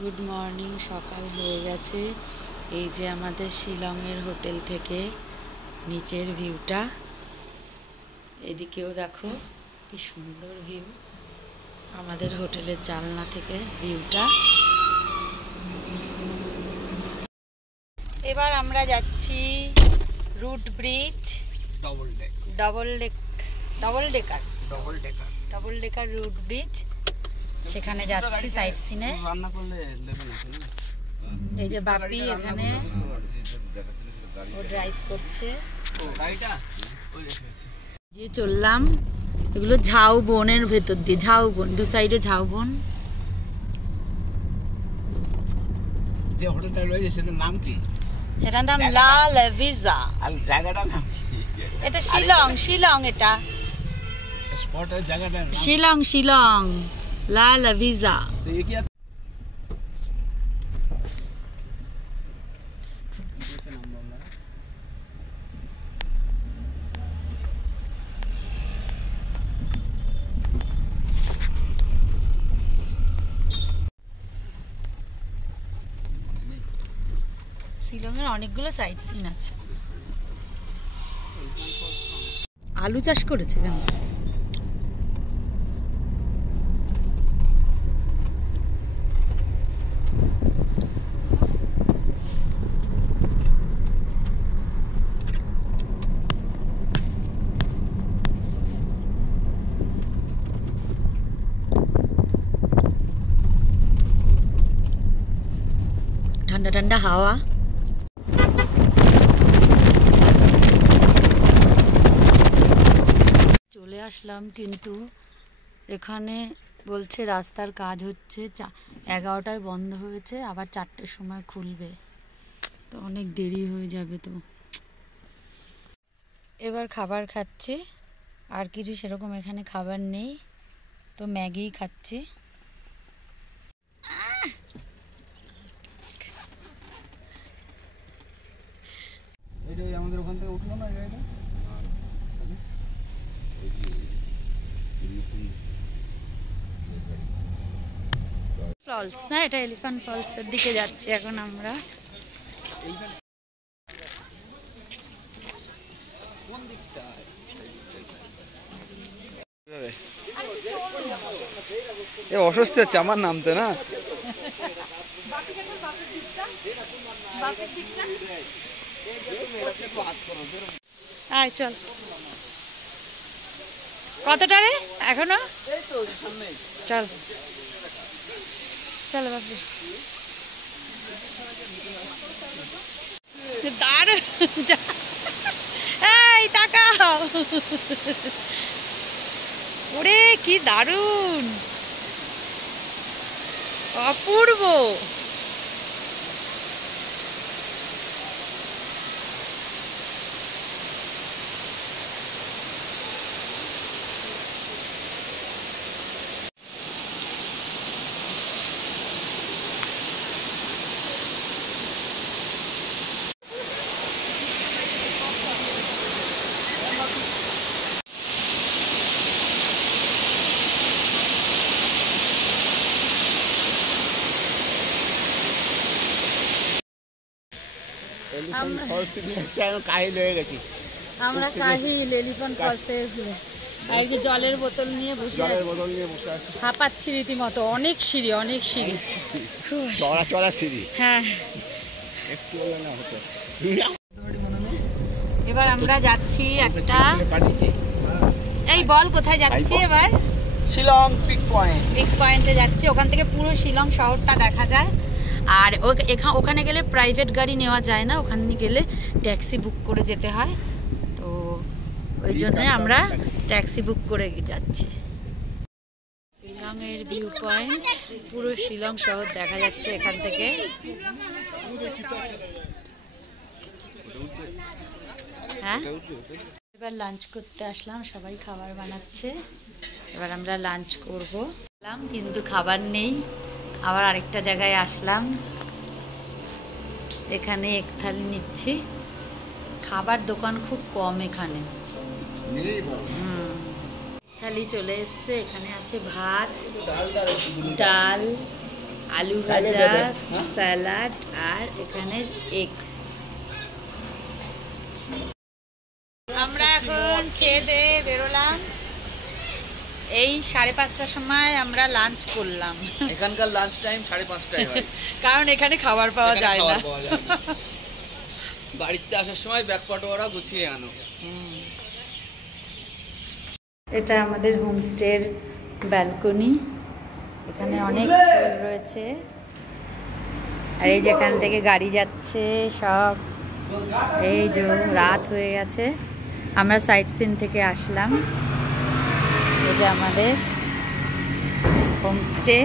Good morning. সকাল হয়ে গেছে। এই যে আমাদের শিলংয়ের হোটেল থেকে নিচের ভিউটা, এদিকেও দেখো কি সুন্দর ভিউ আমাদের হোটেলের জানলা থেকে ভিউটা। এবার আমরা যাচ্ছি root bridge, double decker root bridge, সেখানে যাচ্ছি সাইট সিনে। এই যে বাপি এখানে ও ড্রাইভ করছে। যে চললাম, এগুলো ঝাউবনের ভেতর দিয়ে, ঝাউবন দু সাইডে ঝাউবন। যে হোটেলটা রয়েছে সেটার নাম কি? সেটার নাম লা লেভিজা। আর জায়গাটার নাম কি? এটা শিলং এটা স্পটের জায়গাটার নাম শিলং লা লেভিজা। তো এই কি শিলংয়ের অনেকগুলো সাইট সিন আছে। আলু চাষ করেছে কেন? ঠান্ডা ঠান্ডা হাওয়া। চলে আসলাম, কিন্তু এখানে বলছে রাস্তার কাজ হচ্ছে, 11টায় বন্ধ হয়েছে, আবার 4টের সময় খুলবে, তো অনেক দেরি হয়ে যাবে। তো এবার খাবার খাচ্ছি, আর কিছু সেরকম এখানে খাবার নেই, তো ম্যাগি খাচ্ছি। এটাই আমাদের ওখান থেকে উঠলো না গাড়িটা? ফলস না, এটা এলিফ্যান্ট ফলসের দিকে যাচ্ছি এখন আমরা। অস্বস্তি হচ্ছে আমার নামতে না। আয় চল। কতটা রে এখনো? চল চল বাপি। দারুণ, এই তাকাও, ওরে কি দারুণ, অপূর্ব। আমরা কাহিল এলিফ্যান্ট ফলসে আর কি জলের বোতল নিয়ে বসে আছি, হাঁপাচ্ছি রীতিমতো। অনেক সিঁড়ি, অনেক সিঁড়ি, চড়া সিঁড়ি। হ্যাঁ। এবার আমরা যাচ্ছি একটা, এই বল কোথায় যাচ্ছি এবার? শিলং পিক পয়েন্টে যাচ্ছি। ওখান থেকে পুরো শিলং শহরটা দেখা যায়। আর ওখানে গেলে প্রাইভেট গাড়ি নেওয়া যায় না, ওখানে গেলে ট্যাক্সি বুক করে যেতে হয়, তো ওই জন্য আমরা ট্যাক্সি বুক করে যাচ্ছি। শিলংয়ের ভিউ পয়েন্ট, পুরো শিলং শহর দেখা যাচ্ছে এখান থেকে। হ্যাঁ, এবার লাঞ্চ করতে আসলাম, সবাই খাবার বানাচ্ছে, এবার আমরা লাঞ্চ করব। কিন্তু খাবার নেই, আবার আরেকটা জায়গায় আসলাম, এখানে এক থালি নিচ্ছি। খাবার দোকান খুব কম এখানে। থালি চলে এসছে, এখানে আছে ভাত, ডাল, আলু ভাজা, স্যালাড আর এখানে এগ। আমরা এখন খেয়ে দিয়ে বেরোলাম। এই 5:30টার সময় আমরা লাঞ্চ করলাম। এখানকার লাঞ্চ টাইম 5:30টায় হয়, কারণ এখানে খাবার পাওয়া যায় না। বাড়িতে আসার সময় ব্যাগ পটোয়ারা গুছিয়ে আনো। এটা আমাদের হোমস্টের ব্যালকনি, এখানে অনেক ফুল রয়েছে। আর এই যেখান থেকে গাড়ি যাচ্ছে সব, এই যে রাত হয়ে গেছে, আমরা সাইট সিন থেকে আসলাম। এই যে আমাদের হোমস্টে।